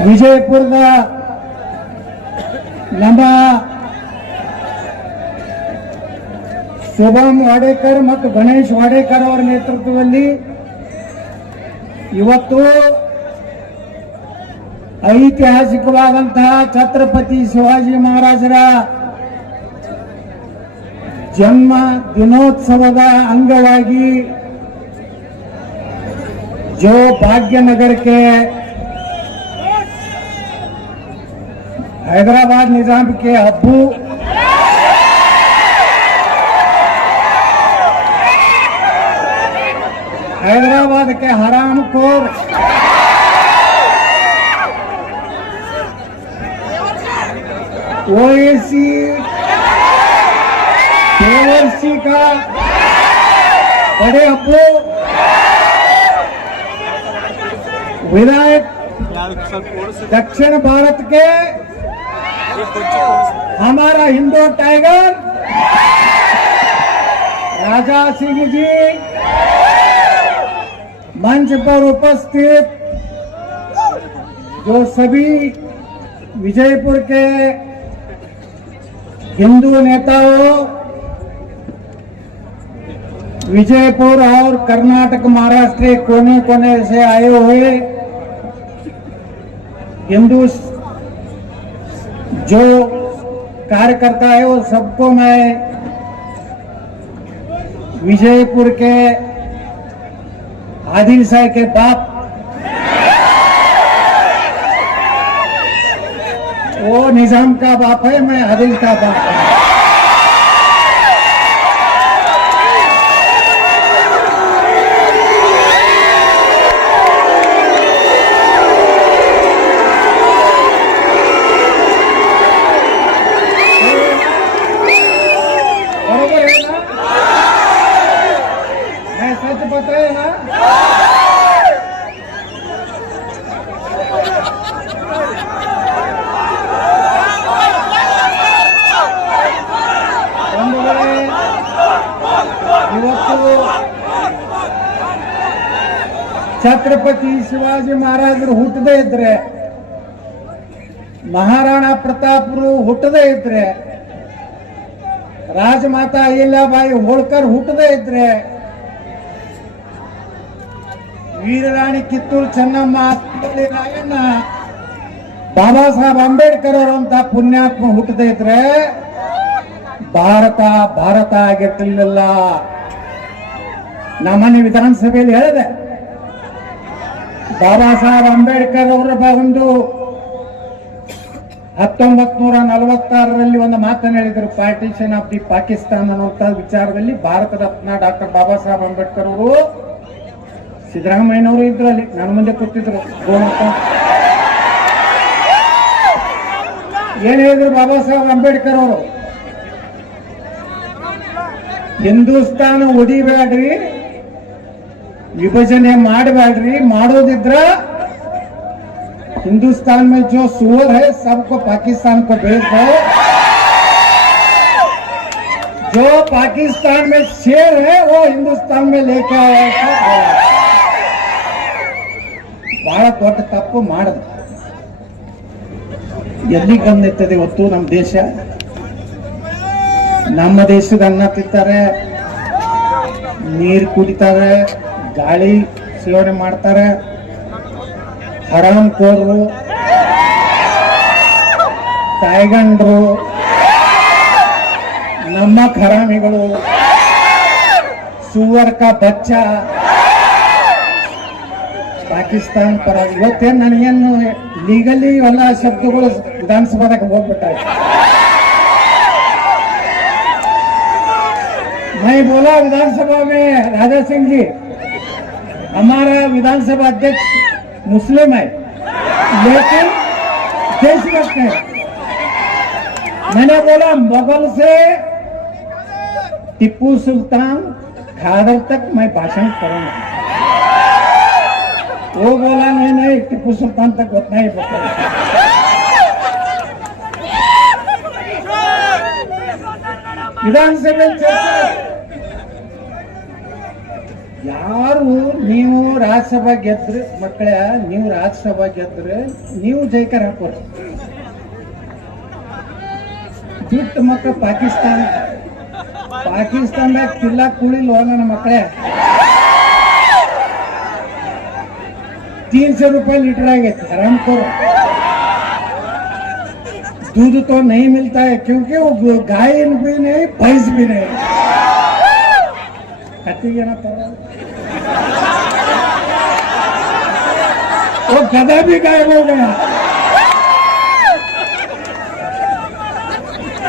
ವಿಜಯಪುರದ ನಮ್ಮ ಶುಭಂ ವಾಡೇಕರ್ ಮತ್ತು ಗಣೇಶ್ ವಾಡೇಕರ್ ಅವರ ನೇತೃತ್ವದಲ್ಲಿ ಇವತ್ತು ಐತಿಹಾಸಿಕವಾದಂತಹ ಛತ್ರಪತಿ ಶಿವಾಜಿ ಮಹಾರಾಜರ ಜನ್ಮ ದಿನೋತ್ಸವದ ಅಂಗವಾಗಿ ಜೋ ಭಾಗ್ಯನಗರಕ್ಕೆ के हैदराबाद निज़ाम के अब्बू हैदराबाद के हराम खोर ओएसी। देवर्सी का बड़े अब्बू विधायक दक्षिण भारत के हमारा हिंदू टाइगर, राजा सिंह जी मंच पर उपस्थित जो सभी विजयपुर के हिंदू नेताओं, विजयपुर और कर्नाटक महाराष्ट्र के कोने कोने से आए हुए हिंदू जो कार्यकर्ता है वो सबको मैं विजयपुर के आदिल साय के बाप वो निज़ाम का बाप है, मैं आदिल का बाप हूँ। ಛತ್ರಪತಿ ಶಿವಾಜಿ ಮಹಾರಾಜರು ಹುಟ್ಟದೇ ಇದ್ರೆ, ಮಹಾರಾಣಾ ಪ್ರತಾಪರು ಹುಟ್ಟದೇ ಇದ್ರೆ, ರಾಜಮಾತಾ ಅಹಿಲ್ಯಾಬಾಯಿ ಹೋಳ್ಕರ್ ಹುಟ್ಟದೇ ಇದ್ರೆ, ವೀರರಾಣಿ ಕಿತ್ತೂರು ಚೆನ್ನಮ್ಮ ರಾಯಣ್ಣ ಬಾಬಾ ಸಾಹೇಬ್ ಅಂಬೇಡ್ಕರ್ ಅವರಂತ ಪುಣ್ಯಾತ್ಮ ಹುಟ್ಟದೇ ಇದ್ರೆ, ಭಾರತ ಭಾರತ ಆಗಿರ್ತಿರ್ಲಿಲ್ಲ ನಮ್ಮನೆ ವಿಧಾನಸಭೆಯಲ್ಲಿ ಹೇಳಿದೆ. ಬಾಬಾ ಸಾಹೇಬ್ ಅಂಬೇಡ್ಕರ್ ಅವರ ಒಂದು ಹತ್ತೊಂಬತ್ ನೂರ ನಲವತ್ತಾರರಲ್ಲಿ ಒಂದು ಮಾತನ್ನು ಹೇಳಿದರು. ಪಾರ್ಟಿಷನ್ ಆಫ್ ದಿ ಪಾಕಿಸ್ತಾನ ಅನ್ನುವಂತ ವಿಚಾರದಲ್ಲಿ ಭಾರತ ರತ್ನ ಡಾಕ್ಟರ್ ಬಾಬಾ ಸಾಹೇಬ್ ಅಂಬೇಡ್ಕರ್ ಅವರು ಸಿದ್ದರಾಮಯ್ಯನವರು ಇದ್ರು ಅಲ್ಲಿ ನನ್ನ ಮುಂದೆ ಕೂತಿದ್ರು. ಏನ್ ಹೇಳಿದ್ರು ಬಾಬಾ ಸಾಹೇಬ್ ಅಂಬೇಡ್ಕರ್ ಅವರು? ಹಿಂದೂಸ್ತಾನ ಒಡಿಬೇಡ್ರಿ ವಿಭಜನೆ ಮಾಡಬೇಡ್ರಿ ಮಾಡೋದಿದ್ರ हिंदुस्तान में जो सुअर है सबको पाकिस्तान को भेज दो जो पाकिस्तान में शेर है वो हिंदुस्तान में लेके आओ ऐसा बोला। ಬಹಳ ದೊಡ್ಡ ತಪ್ಪು ಮಾಡದ ಎಲ್ಲಿಗೆ ಬಂದಿರ್ತದೆ ಇವತ್ತು ನಮ್ಮ ದೇಶ ನಮ್ಮ ದೇಶದ ಅನ್ನ ತಿಂತಾರೆ ನೀರು ಕುಡಿತಾರೆ ಗಾಳಿ ಸೇವನೆ ಮಾಡ್ತಾರೆ ಹರಾಮ್ಕೋರು ತಾಯ್ಗಂಡ್ರು ನಮ್ಮ ಖರಾಮಿಗಳು ಸುವರ್ ಕಾ ಬಚ್ಚ ಪಾಕಿಸ್ತಾನ ಪರ ಇವತ್ತೇನು ನನಗೇನು ಲೀಗಲಿ ಎಲ್ಲ ಶಬ್ದಗಳು ವಿಧಾನಸಭಾದಾಗ ಹೋಗ್ಬಿಟ್ಟಾವೆ मैं बोला विधानसभा में राजा सिंह जी हमारा विधानसभा अध्यक्ष मुस्लिम है, लेकिन देशभक्त है। मैंने बोला, मुगल से टिप्पू सुल्तान खादर तक मैं भाषण करूँगा। वो बोला, नहीं नहीं टिप्पू सुल्तान तक उतना ही पता विधानसभा चर्चा ಯಾರು ನೀವು ರಾಜ್ಯಸಭಾ ಗೆದ್ರೆ ಮಕ್ಕಳ ನೀವು ರಾಜ್ಯಸಭಾ ಗೆದ್ರೆ ನೀವು ಜೈಕಾರ ಹಾಕೋರಿ ಬಿಟ್ಟು ಮಕ್ಕಳು ಪಾಕಿಸ್ತಾನ ಪಾಕಿಸ್ತಾನದಾಗ ಕಿಲ್ಲ ಕುಳಿಲ್ವ ನನ್ನ ಮಕ್ಕಳೇ तीन सौ रुपए लीटर आएंगे हराम को दूध तो नहीं मिलता है क्योंकि वो गाय भी नहीं भैंस भी नहीं खाती है तो वो गधा भी गायब हो गया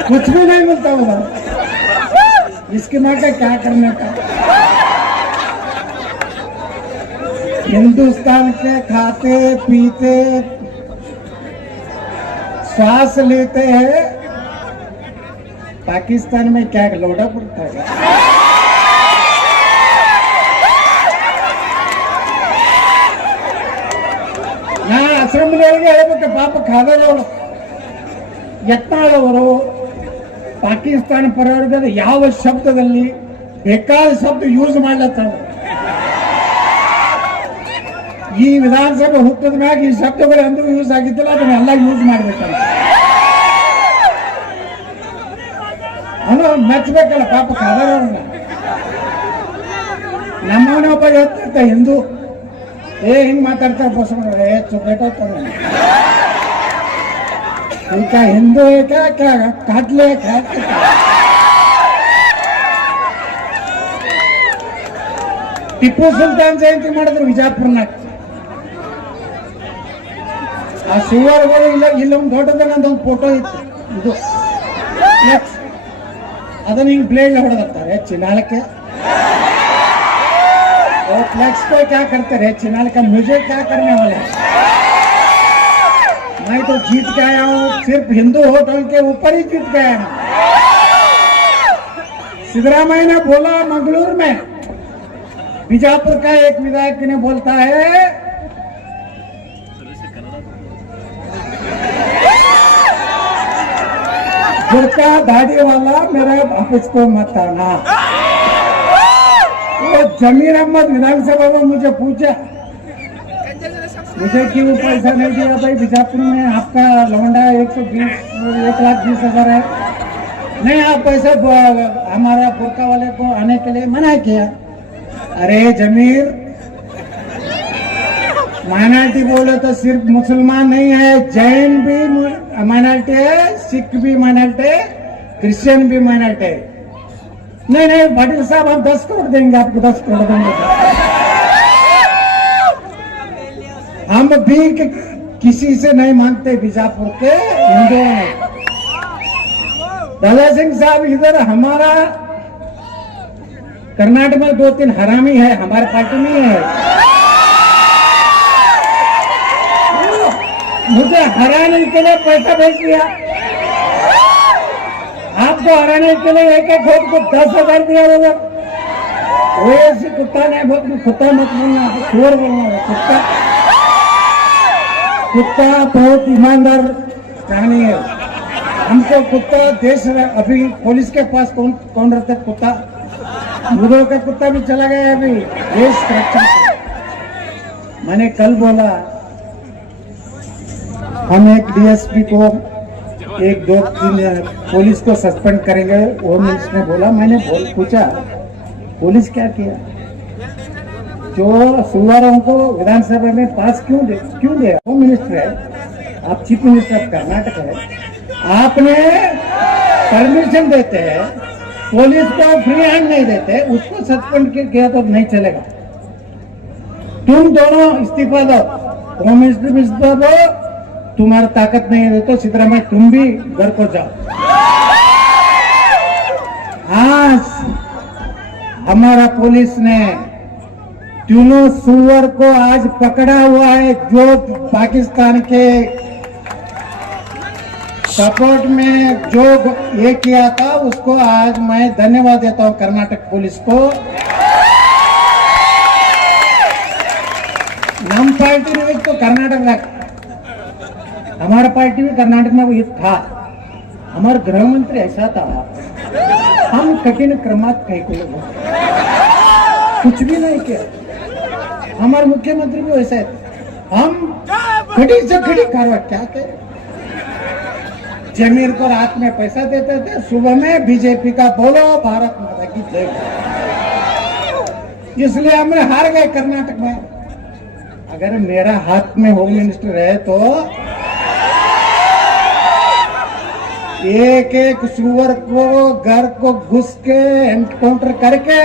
कुछ भी नहीं मिलता उधर इसकी माँ का क्या करने का हिंदुस्तान के खाते पीते, श्वास लेते हैं। पाकिस्तान में क्या लोटा पड़ता है? ನಾ ಹೇಳ್ಬಿಟ್ಟು ಪಾಪ ಖಾದರವರು ಯತ್ನಾಳವರು ಪಾಕಿಸ್ತಾನ ಪರವರ್ಗದ ಯಾವ ಶಬ್ದದಲ್ಲಿ ಬೇಕಾದ ಶಬ್ದ ಯೂಸ್ ಮಾಡ್ಲತ್ತಾರ ಈ ವಿಧಾನಸಭೆ ಹುಟ್ಟದ ಮ್ಯಾಗ ಈ ಶಬ್ದಗಳು ಎಂದೂ ಯೂಸ್ ಆಗಿದ್ದಿಲ್ಲ ಅದನ್ನೆಲ್ಲ ಯೂಸ್ ಮಾಡ್ಬೇಕಲ್ಲ. ಅವನು ಮೆಚ್ಚಬೇಕಲ್ಲ ಪಾಪ ನಮ್ಮನೋಪಾಯ ಒಬ್ಬ ಹೇಳ್ತಿರ್ತ ಹಿಂದೂ ಏ, ಹಿಂಗ್ ಮಾತಾಡ್ತಾರ ಬಸವಣ್ಣ, ಏ ಚುಪ್ಪೇಟ ಈಗ ಹಿಂದೂ ಕಾಟ್ಲೆ ಟಿಪ್ಪು ಸುಲ್ತಾನ್ ಜಯಂತಿ ಮಾಡಿದ್ರು ವಿಜಾಪುರ್ನಾಗ. ಆ ಶಿವರುಗಳು ಇಲ್ಲ ಇಲ್ಲೊಂದು ದೊಡ್ಡದ ಒಂದು ಫೋಟೋ ಇತ್ತು. ಇದು. ಅದನ್ನ ಹಿಂಗ್ ಬ್ಲೇಡ್ ಹೊಡೆದಿರ್ತಾರೆ ಚಿನ್ನಾಲಕ್ಕೆ वो फ्लेक्स को क्या करते रहे? चिनाल का मुझे क्या करने वाला? मैं तो जीत के आया हूँ। सिर्फ़ हिंदू होटल के ऊपर ही जीत गया हूँ। सिद्धरामैया ने बोला, मंगलूर में। बीजापुर का एक विधायक ने बोलता है गुड़का दाढ़ी वाला मेरे ऑफ़िस को मत आना। वो जमीर अहमद विधानसभा में मुझे पूछा। मुझे क्यों पैसा नहीं दिया भाई? बीजापुर में आपका लौंडा एक सौ बीस, एक लाख बीस हज़ार है। नहीं, आप पैसा हमारा बुरका वाले को आने के लिए मना किया। अरे जमीर, माइनॉरिटी बोले तो सिर्फ़ मुसलमान नहीं है, जैन भी माइनॉरिटी है, सिख भी माइनॉरिटी है, क्रिश्चियन भी माइनॉरिटी है। नहीं नहीं पाटिल साहब, हम दस करोड़ देंगे आपको, दस करोड़ देंगे। हम भी किसी से नहीं मांगते बीजापुर के हिंदुओं दादा सिंह साहब, इधर हमारा कर्नाटक में दो तीन हरामी है, हमारे पार्टी में है। मुझे हराने के लिए पैसा भेज दिया। आपको हराने के लिए एक एक वोट को दस हज़ार दिया होगा वो ऐसी कुत्ता नहीं बोल कुत्ता मत बोलना चोर बोलना, कुत्ता। कुत्ता बहुत ईमानदार कहानी है। हमको कुत्ता देश अभी पुलिस के पास कौन कौन रहता है कुत्ता? मुदो का कुत्ता भी चला गया अभी, देश सुरक्षा के। मैंने कल बोला, हम एक डीएसपी को एक, दो, तीन पुलिस को सस्पेंड करेंगे मिनिस्टर ने बोला, मैंने बोल, पूछा, पुलिस क्या किया? जो सुवारों को विधानसभा में पास क्यों दे, क्यों दिया? होम मिनिस्टर है, आप चीफ मिनिस्टर ऑफ़ कर्नाटक है, आपने परमिशन देते हैं, पुलिस को फ्री हैंड नहीं देते, उसको सस्पेंड किया तो नहीं चलेगा। तुम दोनों इस्तीफा दो होम मिनिस्टर भी इस्तीफा दो तुम्हारा ताकत नहीं है तो सिद्धरामैया तुम भी घर को जाओ। आज हमारा पुलिस ने तीनों सुअर को आज पकड़ा हुआ है जो पाकिस्तान के सपोर्ट में जो ये किया था, उसको आज मैं धन्यवाद देता हूँ कर्नाटक पुलिस को। में तो कर्नाटक का हमारा पार्टी भी कर्नाटक में भी था। हमारा गृह मंत्री ऐसा था। हम कठिन क्रमात कहीं को कुछ भी नहीं किया। हमारे मुख्यमंत्री भी वैसे हम खड़ी से खड़ी कार्रवाई क्या करें? ज़मीन को रात में पैसा देते थे, सुबह में बीजेपी का बोलो, भारत माता की जय। इसलिए हमने हार गए कर्नाटक में। अगर मेरा हाथ में होम मिनिस्टर है तो एक एक सुअर को, घर को घुस के एनकाउंटर करके।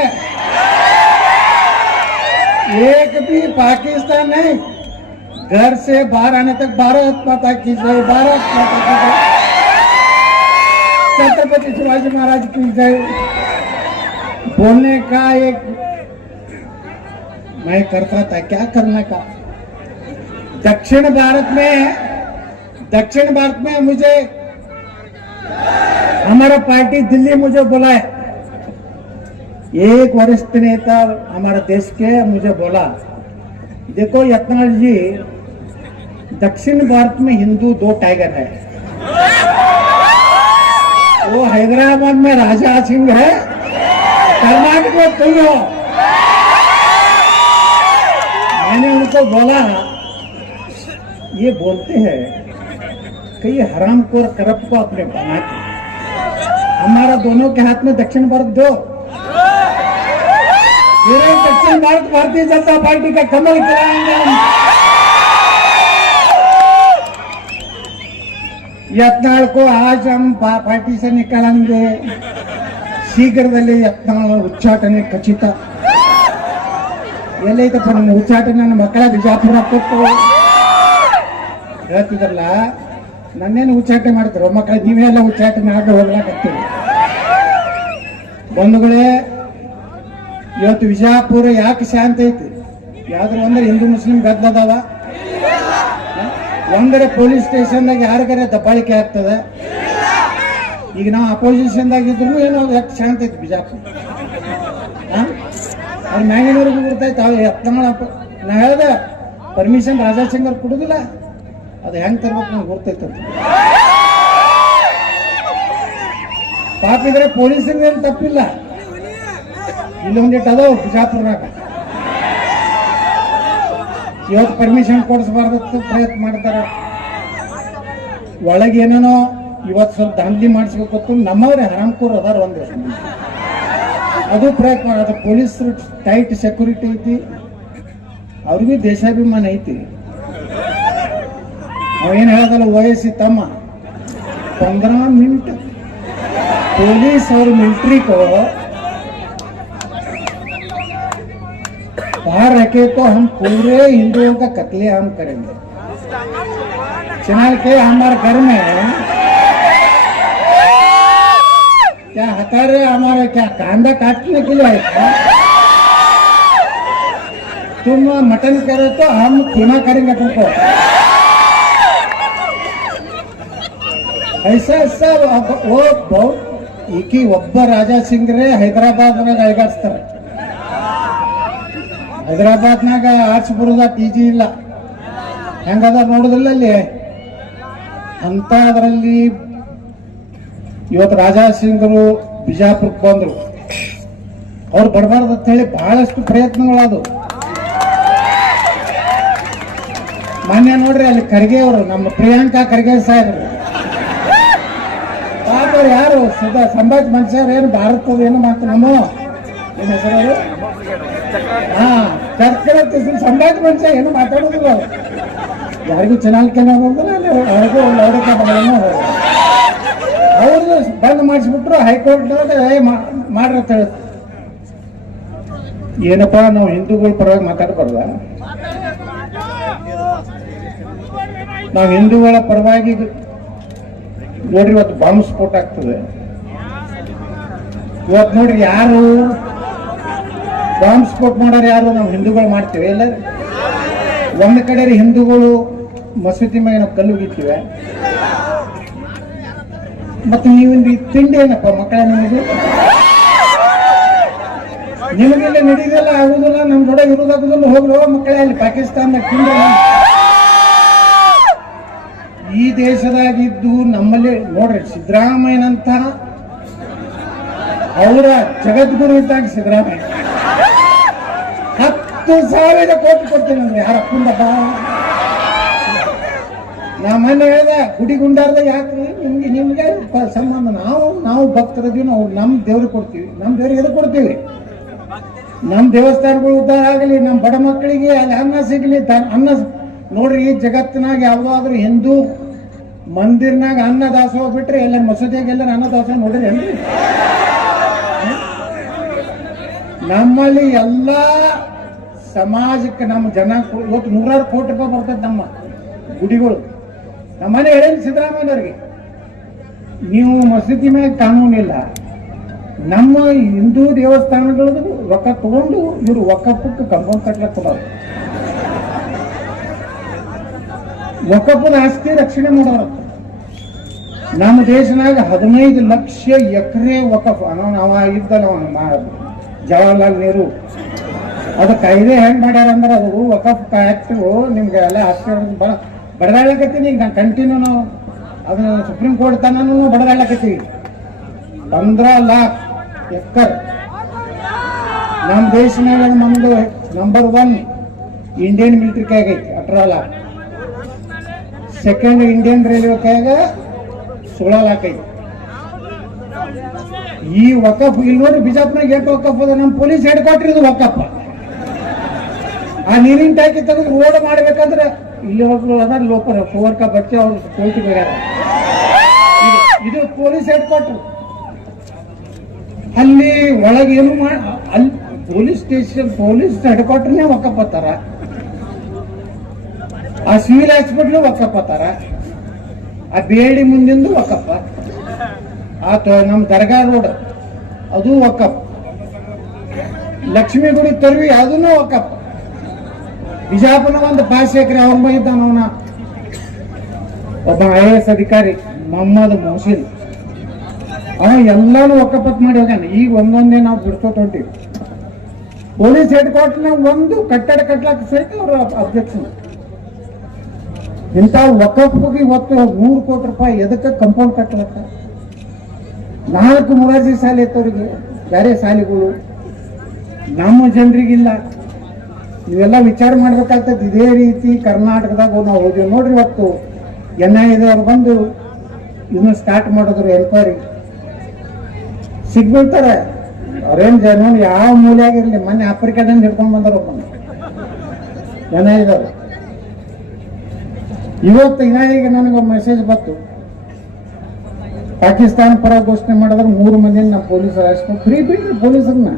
एक भी पाकिस्तान नहीं, घर से बाहर आने तक भारत माता की जय, भारत माता की जय। छत्रपति शिवाजी महाराज की जय। बोलने का एक, मैं करता था क्या करने का? दक्षिण भारत में, दक्षिण भारत में मुझे हमारा पार्टी दिल्ली मुझे बुलाए एक वरिष्ठ नेता हमारे देश के मुझे बोला, देखो यत्नाल जी, दक्षिण भारत में हिंदू दो टाइगर है। वो हैदराबाद में राजा सिंह है, कर्नाटक में तुम हो। मैंने उनको बोला, ये बोलते हैं कि ये हराम को करप्ट को अपने बनाते हमारा दोनों के हाथ में दक्षिण भारत दो पूरे दक्षिण भारत भारतीय जनता पार्टी का कमल खिलाएंगे हम यत्नाल को आज हम पा- पार्टी से निकालेंगे ಶೀಘ್ರದಲ್ಲಿ ಯತ್ನಾಳ ಉಚ್ಚಾಟನೆ ಖಚಿತ ಎಲ್ಲೈತಪ್ಪ ನನ್ನ ಉಚ್ಚಾಟನೆ ನನ್ನ ಮಕ್ಕಳ ಬಿಜಾಪುರ ಕೊಟ್ಟು ಹೇಳ್ತಿದ್ರಲ್ಲ ನನ್ನೇನು ಉಚ್ಚಾಟನೆ ಮಾಡ್ತಾರೆ? ಮಕ್ಕಳ ಎಲ್ಲ ಉಚ್ಚಾಟನೆ ಆಗ ಹೋಗ್ಲಾಕತ್ತೀವಿ ಬಂಧುಗಳೇ, ಇವತ್ತು ವಿಜಯಪುರ ಯಾಕೆ ಶಾಂತ ಐತಿ? ಯಾವ್ದ್ರ ಅಂದ್ರೆ ಹಿಂದೂ ಮುಸ್ಲಿಂ ಗದ್ದಲದಾವ ಒಂದರೆ ಪೊಲೀಸ್ ಸ್ಟೇಷನ್ದಾಗ ಯಾರಿಗಾರ ದಬ್ಬಾಳಿಕೆ ಆಗ್ತದೆ? ಈಗ ನಾವು ಅಪೋಸಿಷನ್ದಾಗ ಇದ್ರು ಏನೋ ಯಾಕೆ ಶಾಂತ ಐತಿ ಬಿಜಾಪುರ? ಅದು ಮ್ಯಾಗಿನವ್ರಿಗೂ ಗುರ್ತೈತೆ ಅವು ಎತ್ತ ನಾ ಹೇಳ್ದೆ, ಪರ್ಮಿಷನ್ ರಾಜಾ ಅವ್ರು ಕೊಡುದಿಲ್ಲ. ಅದು ಹೆಂಗ್ ತರ್ಬೇಕು ನನಗೆ ಗುರ್ತೈತೆ ಅಂತ ಪಾಪ ಇದ್ರೆ ಪೊಲೀಸರಿಗೆ ಏನು ತಪ್ಪಿಲ್ಲ. ಇಲ್ಲೊಂದಿಟ್ಟು ಅದಾವ ಬಿಜಾಪುರ್ನಾಗ. ಇವತ್ತು ಪರ್ಮಿಷನ್ ಕೊಡಿಸ್ಬಾರ್ದು ಪ್ರಯತ್ನ ಮಾಡ್ತಾರೆ. ಒಳಗೆ ಏನೇನೋ ಇವತ್ತು ಸ್ವಲ್ಪ ದಾಂಧಲಿ ಮಾಡಿಸ್ಬೇಕು ನಮ್ಮವ್ರೆ ಹರಾಮ್ಕೂರ್ ಅದಾರ ಒಂದು ಅದು ಪ್ರಯತ್ನ, ಅದು ಪೊಲೀಸರು ಟೈಟ್ ಸೆಕ್ಯೂರಿಟಿ ಐತಿ. ಅವ್ರಿಗೂ ದೇಶಾಭಿಮಾನ ಐತಿ. ಅವೇನು ಹೇಳೋದಲ್ಲ ವಯಸ್ಸಿ ತಮ್ಮ पंद्रह मिनट पुलिस और मिलिट्री को बाहर रखे तो हम पूरे हिंदुओं का कत्लेआम करेंगे चुनाव के हमारे घर में क्या हथार हमारे क्या कांदा काटने के लिए आए क्या? तुम मटन करो तो हम कीमा करेंगे तुमको ಒಬ್ಬ- ಈಕಿ ಒಬ್ಬ ರಾಜಾ ಸಿಂಗ್ರೆ ಹೈದರಾಬಾದ್ನಾಗ ಅಳಗಾಡ್ಸ್ತಾರೆ ಹೈದರಾಬಾದ್ನಾಗ ಆರ್ಸ್ಬುರದ ಪಿ ಜಿ ಇಲ್ಲ. ಹೆಂಗದ ನೋಡುದಿಲ್ಲ ಅಲ್ಲಿ? ಅಂತ ಅದರಲ್ಲಿ ಇವತ್ತು ರಾಜಾ ಸಿಂಗ್ರು ಬಿಜಾಪುರಕ್ಕೆ ಬಂದ್ರು. ಅವ್ರು ಬರಬಾರ್ದು ಅಂತ ಹೇಳಿ ಬಹಳಷ್ಟು ಪ್ರಯತ್ನಗಳದು ಮೊನ್ನೆ ನೋಡ್ರಿ ಅಲ್ಲಿ ಖರ್ಗೆ ಅವರು, ನಮ್ಮ ಪ್ರಿಯಾಂಕಾ ಖರ್ಗೆ ಸಾಹೇಬ್ರು. ಅವ್ರು ಯಾರು? ಸದಾ ಸಂಭಾಜ್ ಮನುಷ್ಯರು ಏನು ಭಾರತದ ಏನು ಮಾತು ನಮ್ಮ? ಏನ್ ಹೆಸರು? ಹಾ ಚಕ್ರವರ್ತಿ ಸಂಭಾಜ್ ಮನುಷ್ಯ ಏನು ಮಾತಾಡೋದಿಲ್ಲ. ಅವ್ರು. ಯಾರಿಗೂ ಚೆನ್ನಾಗಿ ಆಗೋದಿಲ್ಲ ಅಲ್ಲಿ ಅವ್ರಿಗೂ ಬಂದ್ ಮಾಡಿಸ್ಬಿಟ್ರು ಹೈಕೋರ್ಟ್ ಏ ಮಾ- ಅಂತ ಹೇಳಿ ಏನಪ್ಪ ನಾವು ಹಿಂದೂಗಳ ಪರವಾಗಿ ಮಾತಾಡಬಾರ್ದ? ನಾವು ಹಿಂದೂಗಳ ಪರವಾಗಿ ನೋಡ್ರಿ ಇವತ್ತು ಬಾಂಬ್ ಸ್ಫೋಟ ಆಗ್ತದೆ. ಇವತ್ತು ನೋಡ್ರಿ ಯಾರು ಬಾಂಬ್ ಸ್ಫೋಟ ಮಾಡೋರು ಯಾರು ನಾವು ಹಿಂದೂಗಳು ಮಾಡ್ತೀವಿ, ಇಲ್ಲ? ಒಂದು ಕಡೆ ಹಿಂದೂಗಳು ಮಸೂದಿ ಮೇಲೆ ನಾವು ಕಲ್ಲು ಬಿತ್ತೀವಿ ಮತ್ತೆ ನೀವಿಂದ ತಿಂಡಿ ಏನಪ್ಪ ಮಕ್ಕಳ ನಿಮಗೆ? ನಿಮಗೆಲ್ಲ ನಡೀದಲ್ಲ ಆಗುದಿಲ್ಲ ನಮ್ಮ ದೊಡ್ಡ ಇರೋದಾಗುದಿಲ್ಲ ಹೋಗ್ಲೋ ಮಕ್ಕಳೇ ಅಲ್ಲಿ ಪಾಕಿಸ್ತಾನ ತಿಂಡಿ. ಈ ದೇಶದಾಗಿದ್ದು ನಮ್ಮಲ್ಲಿ ನೋಡ್ರಿ ಸಿದ್ದರಾಮಯ್ಯನಂತ ಅವರ ಜಗದ್ಗುರು ಇದ್ದಾಗ ಸಿದ್ದರಾಮಯ್ಯ. ಹತ್ತು ಸಾವಿರ ಕೋಟಿ ಕೊಡ್ತೇನೆ ಅಂದ್ರೆ ಯಾರ ಅಪ್ಪಂದಪ್ಪ ನಾ ಮೊನ್ನೆ ಹೇಳಿದೆ ಗುಡಿ ಗುಂಡಾರ್ದ ಯಾಕ್ರಿ? ನಿಮ್ಗೆ ನಿಮ್ಗೆ ಸಂಬಂಧ ನಾವು ನಾವು ಭಕ್ತರದೀವಿ ನಾವು ನಮ್ ದೇವ್ರಿಗೆ ಕೊಡ್ತೀವಿ. ನಮ್ಮ ದೇವ್ರಿಗೆ ಎದು ಕೊಡ್ತೀವಿ? ನಮ್ಮ ದೇವಸ್ಥಾನಗಳು ಉದ್ಧಾರ ಆಗಲಿ ನಮ್ಮ ಬಡ ಮಕ್ಕಳಿಗೆ ಅಲ್ಲಿ ಅನ್ನ ಸಿಗಲಿ ಅನ್ನ ನೋಡ್ರಿ ಜಗತ್ತಿನಾಗ ಯಾವ್ದಾದ್ರು ಹಿಂದೂ ಮಂದಿರ್ನಾಗ ಅನ್ನ ದಾಸೋಹ ಬಿಟ್ರೆ ಎಲ್ಲ ಮಸೂದಿಯಾಗ ಎಲ್ಲರ ಅನ್ನ ದಾಸೋಹ ನೋಡ್ರಿ ಏನ್ರಿ? ನಮ್ಮಲ್ಲಿ ಎಲ್ಲ ಸಮಾಜಕ್ಕೆ ನಮ್ಮ ಜನ ಇವತ್ತು ನೂರಾರು ಕೋಟಿ ರೂಪಾಯಿ ಬರ್ತದೆ ನಮ್ಮ ಗುಡಿಗಳು. ನಮ್ಮನೆ ಹೇಳಿ ಸಿದ್ದರಾಮಯ್ಯವ್ರಿಗೆ ನೀವು ಮಸೀದಿ ಮೇಲೆ ಕಾನೂನಿಲ್ಲ ನಮ್ಮ ಹಿಂದೂ ದೇವಸ್ಥಾನಗಳದ್ದು ರೊಕ್ಕ ತಗೊಂಡು ಇವರು ಒಕ್ಕಪ್ಪಕ್ಕೆ ಕಂಪೌಂಡ್ ಕಟ್ಲಕ್ಕೆ ಕೊಡೋರು. ಒಕ್ಕಪ್ಪದ ಆಸ್ತಿ ರಕ್ಷಣೆ ಮಾಡೋರು. ನಮ್ಮ ದೇಶನಾಗ ಹದಿನೈದು ಲಕ್ಷ ಎಕರೆ ವಕಫ್ ಅವ ಅವ ಇದ್ದಲ್ಲ ಅವ ಮಾ- ಜವಾಹರ್ಲಾಲ್ ನೆಹರು. ಅದು ಕಾಯ್ದೆ ಹೆಂಗ್ ಮಾಡ್ಯಾರ ಅಂದ್ರೆ ಅದು ವಕಫ್ ಆಕ್ಟ್ ನಿಮ್ಗೆ ಎಲ್ಲ ಹಾಸ್ಪಿಟಲ್ ಬಡ ಬಡದಾಡ್ಲಕತ್ತೀನಿ ಈಗ ಕಂಟಿನ್ಯೂ ನಾವು. ಅದನ್ನ ಸುಪ್ರೀಂ ಕೋರ್ಟ್ ತನೂ ಬಡದಾಡ್ಲಕತ್ತೀವಿ ಪಂದ್ರ ಲಾಕ್ ಎಕರ್. ನಮ್ಮ ದೇಶನಾಗ ನಮ್ದು ನಂಬರ್ ಒನ್ ಇಂಡಿಯನ್ ಮಿಲಿಟರಿ ಕೈಗೈತಿ ಅಠರ ಲಾಕ್ ಸೆಕೆಂಡ್ ಇಂಡಿಯನ್ ರೈಲ್ವೆ ಕೈಯಾಗ ಸೋಳ ಈ ವಕಫ್ ಇಲ್ಲಿ ನೋಡಿ ಬಿಜಾಪುರ್ನಾಗ ಎಷ್ಟು ವಕಫ್ ಅದ? ನಮ್ಮ ಪೊಲೀಸ್ ಹೆಡ್ ಕ್ವಾರ್ಟರ್ ಇದು ವಕಫ್. ಆ ನೀರಿನ ಟ್ಯಾಂಕಿ ತೆಗೆದು ರೋಡ್ ಮಾಡ್ಬೇಕಂದ್ರೆ ಇಲ್ಲಿ ಒಬ್ರು ಅದಾರ ಲೋಕರ್ ಫೋರ್ ಕಪ್ ಬಚ್ಚೆ ಅವ್ರು ಹೋಗ್ಯಾರ. ಇದು- ಪೊಲೀಸ್ ಹೆಡ್ ಕ್ವಾರ್ಟರ್ ಅಲ್ಲಿ ಒಳಗೆ ಏನು ಮಾಡ ಅಲ್ಲಿ ಪೊಲೀಸ್ ಸ್ಟೇಷನ್ ಪೊಲೀಸ್ ಹೆಡ್ ಕ್ವಾರ್ಟರ್ನೇ ಒಕ್ಕಪ್ಪತ್ತಾರ ಆ ಸಿವಿಲ್ ಹಾಸ್ಪಿಟ್ಲು ತರ. ಆ ಬಿ ಎಲ್ ಡಿ ಮುಂದಿಂದು ಒಕ್ಕಪ್ಪ ಆ ತ- ನಮ್ಮ ದರ್ಗಾ ರೋಡ್, ಅದು ಒಕ್ಕಪ್ಪ ಲಕ್ಷ್ಮೀ ಗುಡಿ ತರ್ವಿ ಅದನ್ನು ಒಕ್ಕಪ್ಪ ಬಿಜಾಪುರ ಒಂದು ಪಾಸ್ ಎಕರೆ ಅವ್ರ ಮಗಿದ್ದಾನ ಅವನ. ಒಬ್ಬ ಐ ಎ ಎಸ್ ಅಧಿಕಾರಿ, ಮೊಹಮ್ಮದ್ ಮೊಹಸಿನ್. ಅವ ಎಲ್ಲಾನು ಒಕ್ಕಪತ್ ಮಾಡಿ ಹೋಗ್ಯಾನ. ಈಗ ಒಂದೊಂದೇ ನಾವು ಬಿಡ್ಸೋತ ಹೊಂಟಿವಿ ಪೊಲೀಸ್ ಹೆಡ್ ಕ್ವಾರ್ಟರ್ನಾಗ ಒಂದು ಕಟ್ಟಡ ಕಟ್ಲಾಕ ಸಹಿತ ಅವ್ರ ಅಬ್ಜೆಕ್ಷನ್ ಇಂಥ ವಕಫ್ಗೆ ಇವತ್ತು ನೂರು ಕೋಟಿ ರೂಪಾಯಿ ಎದಕ್ಕೆ ಕಂಪೌಂಡ್ ಕಟ್ಟಲಕ್ಕ ನಾಲ್ಕು ಮುರಾರ್ಜಿ ಶಾಲೆ ಇತ್ತವ್ರಿಗೆ ಬೇರೆ ಶಾಲೆಗಳು. ನಮ್ಮ ಜನರಿಗಿಲ್ಲ. ಇವೆಲ್ಲ ವಿಚಾರ ಮಾಡ್ಬೇಕಾಗ್ತದೆ. ಇದೇ ರೀತಿ ಕರ್ನಾಟಕದಾಗ ನಾವು ಹೋದ್ವಿ. ನೋಡ್ರಿ ಇವತ್ತು ಎನ್ ಐ ಅವ್ರು ಬಂದು ಇನ್ನು ಸ್ಟಾರ್ಟ್ ಮಾಡಿದ್ರು ಎನ್ಕ್ವೈರಿ ಸಿಗ್ಬಿಡ್ತಾರೆ. ಅವ್ರೇನ್ ಜನ ಯಾವ ಮೂಲೆಯಾಗಿರಲಿ ಮೊನ್ನೆ ಆಫ್ರಿಕಾದಿಂದ ಹಿಡ್ಕೊಂಡ್ ಬಂದಾರ ಎನ್ ಐ ಇವತ್ತು ಈಗ ನನಗೆ ಮೆಸೇಜ್ ಬಂತು. ಪಾಕಿಸ್ತಾನ ಪರ ಘೋಷಣೆ ಮಾಡಿದ್ರೆ ಮೂರು ಮಂದಿ ನಮ್ಮ ಪೊಲೀಸರು ಅಷ್ಟು ಫ್ರೀ ಬಿಡ್ರಿ ಪೊಲೀಸರನ್ನ.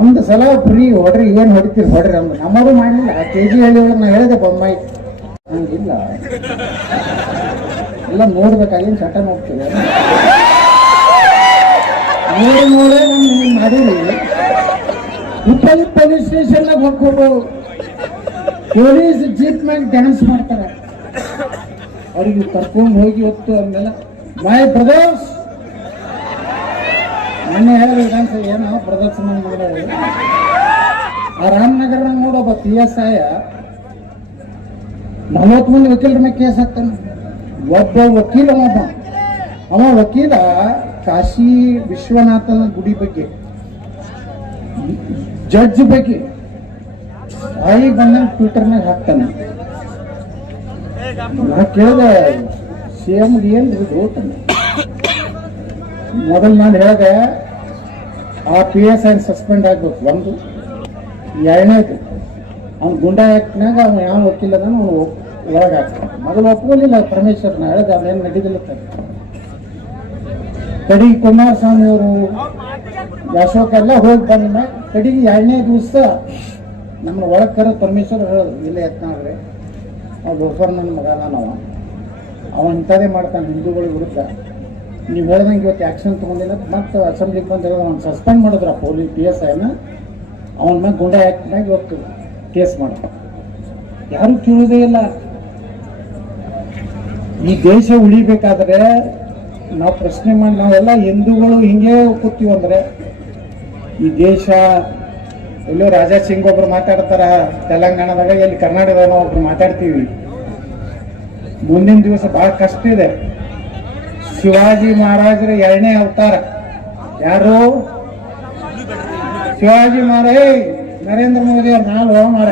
ಒಂದು ಸಲ ಫ್ರೀ ಹೊಡ್ರಿ, ಏನು ಹೊಡಿತೀರಿ ಹೊಡ್ರಿ ಅಂದ್ರೆ. ನಮ್ಮದು ಮಾಡಲಿಲ್ಲ ಕೆ ಜಿ ನಾ ಹೇಳಿದೆ ಬೊಂಬಾಯಿ ಹಂಗಿಲ್ಲ. ಎಲ್ಲ ನೋಡ್ಬೇಕಾಗಿ ಚಟ ನೋಡ್ತೀವಿ. ನೋಡಿ, ನೋಡೇ, ನಮ್ಗೆ ಮಾಡಿರಿ. ಹುಬ್ಬಳ್ಳಿ ಪೊಲೀಸ್ ಸ್ಟೇಷನ್ನಾಗ ಹೋಗ್ಬೋದು ಪೊಲೀಸ್ ಜೀಪ್ ಮ್ಯಾಗ ಡ್ಯಾನ್ಸ್ ಮಾಡ್ತಾರೆ. ಅವ್ರಿಗೆ ಕರ್ಕೊಂಡು ಹೋಗಿ ಹೊತ್ತು ಅಂದೆಲ್ಲ ಮೈ ಬ್ರದರ್ಸ್ ಮೊನ್ನೆ ಹೇಳಿದ್ರು ಡ್ಯಾನ್ಸ್ ಏನೋ ಪ್ರದರ್ಶನ ಮಾಡೋದು. ಆ ರಾಮನಗರನಾಗ ನೋಡೋಬ್ಬ ಪಿ ಎಸ್ ಐ ನಲವತ್ತು ಮಂದಿ ವಕೀಲರ ಮೇಲೆ ಕೇಸ್ ಹಾಕ್ತಾನೆ. ಒಬ್ಬ ವಕೀಲ ಒಬ್ಬ. ಅವ ವಕೀಲ ಕಾಶಿ ವಿಶ್ವನಾಥನ ಗುಡಿ ಬಗ್ಗೆ, ಜಡ್ಜ್ ಬಗ್ಗೆ. ತಾಯಿ ಬಂದ ಟ್ವಿಟರ್ನಾಗ ಹಾಕ್ತಾನೆ. ನಾ ಕೇಳಿದೆ, ಸಿ ಎಂ ಏನ್ ಹೋಗ್ತಾನೆ ಮೊದಲು ನಾನು ಹೇಳಿದೆ, ಆ ಪಿ ಎಸ್ ಐ ಸಸ್ಪೆಂಡ್ ಆಗ್ಬೇಕು. ಒಂದು. ಎರಡನೇದು. ಅವ್ನು ಗುಂಡ ಆಕ್ಟ್ನಾಗ ಅವ್ನು ಯಾವ ವಕೀಲ ಅವನು ಒಳಗೆ ಹಾಕ್ತಾನೆ. ಮೊದಲು ಒಪ್ಕೊಳ್ಳಿಲ್ಲ ಪರಮೇಶ್ವರ್ ನಾ ಹೇಳಿದೆ ಅವನೇನು ನಡೀದಿಲ್ಲ ಕಡಿಗೆ ಕುಮಾರಸ್ವಾಮಿ ಅವರು ಅಶೋಕ ಎಲ್ಲ ಹೋಗಿ ಬಂದ ಕಡೆಗೆ ಎರಡನೇ ದಿವಸ ನಮ್ಮನ್ನ ಒಳಗೆ ಕರೆದು ಪರಮೇಶ್ವರ್ ಹೇಳೋದು, ಇಲ್ಲ ಯತ್ನಾಳ್ರಿ ಅವ್ನು ಗೋಫರ್ ನನ್ನ ಮಗ ನಾನವ ಅವ. ಇಂಥದೇ ಮಾಡ್ತಾನೆ ಹಿಂದೂಗಳ ವಿರುದ್ಧ. ನೀವು ಹೇಳ್ದಂಗೆ ಇವತ್ತು ಆ್ಯಕ್ಷನ್ ತೊಗೊಂಡಿಲ್ಲ, ಮತ್ತು ಅಸೆಂಬ್ಲಿಗೆ ಬಂದು ಅವ್ನು ಸಸ್ಪೆಂಡ್ ಮಾಡಿದ್ರ ಪೊಲೀಸ್ ಪಿ ಎಸ್ ಐನ ಅವನ ಮ್ಯಾಗ ಗುಂಡ ಆ್ಯಕ್ಟ್ನಾಗ ಇವತ್ತು ಕೇಸ್ ಮಾಡ ಯಾರು ಕೇಳೋದೇ ಇಲ್ಲ. ಈ ದೇಶ ಉಳಿಬೇಕಾದ್ರೆ ನಾವು ಪ್ರಶ್ನೆ ಮಾಡಿ, ನಾವೆಲ್ಲ ಹಿಂದೂಗಳು ಹಿಂಗೆ ಕೂತೀವಂದ್ರೆ, ಈ ದೇಶ ಎಲ್ಲೋ ರಾಜಾ ಸಿಂಗ್ ಒಬ್ರು ಮಾತಾಡ್ತಾರ, ತೆಲಂಗಾಣದಾಗ, ಎಲ್ಲಿ ಕರ್ನಾಟಕದಾಗ ಒಬ್ರು ಮಾತಾಡ್ತೀವಿ. ಮುಂದಿನ ದಿವಸ ಬಹಳ ಕಷ್ಟ ಇದೆ. ಶಿವಾಜಿ ಮಹಾರಾಜರ ಎರಡನೇ ಅವತಾರ. ಯಾರು? ಶಿವಾಜಿ ಮಹಾರಾಜ್ ನರೇಂದ್ರ ಮೋದಿ ಅವ್ರು ನಾವು ಮಾರ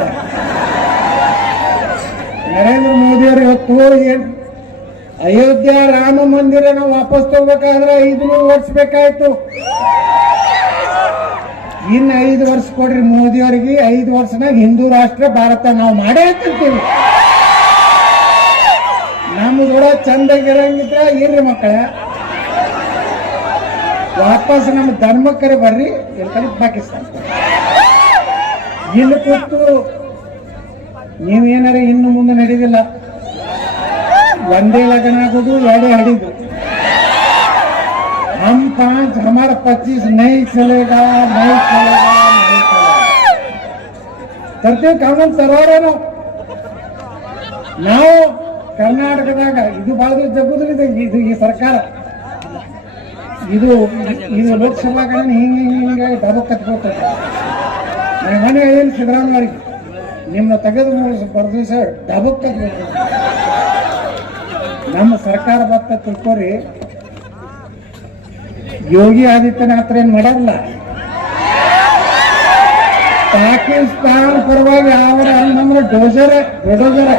ನರೇಂದ್ರ ಮೋದಿ ಅವ್ರು ಇವತ್ತು ಏನ್ ಅಯೋಧ್ಯ ರಾಮ ಮಂದಿರನ ವಾಪಸ್ ತಗೋಬೇಕಾದ್ರೆ ವರ್ಷ ಬೇಕಾಯ್ತು. ಇನ್ನು ಐದು ವರ್ಷ ಕೊಡ್ರಿ ಮೋದಿ ಅವರಿಗೆ ಐದು ವರ್ಷನಾಗ ಹಿಂದೂ ರಾಷ್ಟ್ರ ಭಾರತ ನಾವು ಮಾಡೇ ಅಂತಿರ್ತೀವಿ. ನಮ್ಗೂಡ ಚಂದಾಗಿರಂಗಿದ್ರ ಏನ್ರಿ ಮಕ್ಕಳ. ವಾಪಸ್ ನಮ್ಮ ಧರ್ಮಕ್ಕರೆ ಬರ್ರಿ ಎಲ್ಕಡೆ ಪಾಕಿಸ್ತಾನ. ಇಲ್ಲಿ ಕೂತು ನೀವೇನಾರ ಇನ್ನು ಮುಂದೆ ನಡೀದಿಲ್ಲ. ಒಂದೇ ಲಗನ ಆಗೋದು, ಎರಡೇ ಹಡಿದು. पांच हमारा पच्चीस नहीं चलेगा नहीं चलेगा नहीं चलेगा ತರ್ತೇವೆ ಕಾನೂನು ತರೋರ ನಾವು ನಾವು ಕರ್ನಾಟಕದಾಗ ಇದು ಬಹಳ ಜಗ್ಗುದಿಲ್ಲ ಇದು ಈ ಸರ್ಕಾರ ಇದು ಇದು ಲೋಕಸಭಾ ಹಿಂಗೆ ಹಿಂಗೆ ಹಿಂಗೆ ಡಬಕ್ ಕಟ್ಕೊಳ್ತದೆ ನಾನು ಮನೆ ಹೇಳಿ ಸಿದ್ದರಾಮಯ್ಯ ನಿಮ್ಮ ತೆಗೆದು ಬರ್ದು ಸರ್ ಡಬಕ್ ಕಟ್ಬೇಕು ನಮ್ಮ ಸರ್ಕಾರ ಬತ್ತ ತಿಳ್ಕೊರಿ ಯೋಗಿ ಆದಿತ್ಯನಾಥ್ ಏನ್ ಮಾಡಲ್ಲ? ಪಾಕಿಸ್ತಾನ ಪರವಾಗಿ ಅವರ ನಮ್ಮ ಡೋಜರ್ ಡೊಡೋಜರ್